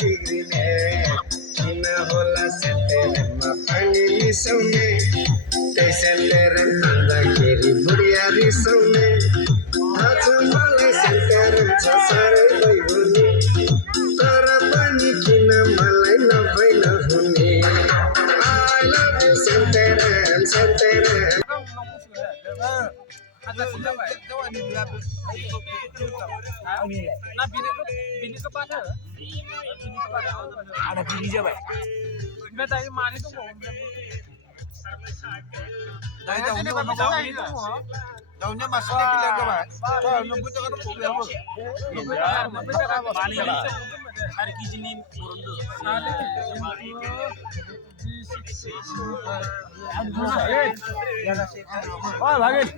डिग्रीने किन होला सेन्टेरमा पानी मिसाउने त्यही सेन्टेर खाँदाखेरि बुढिया रिसाउने आज मलाई सेन्टेर छ साह्रै भइहुने तर पनि किन मलाई नभई नहुने I love you सेन्टेर सेन्टेर Ada sudah pak? Ini dia. Nah bini kepada. Ada bini aja, Pak. Enggak tadi mana itu mau Dari daunnya apa itu? Daunnya masuknya gila ke Pak. Daunnya butuh kan problem. hari kizini Burundi. Oh, bagus.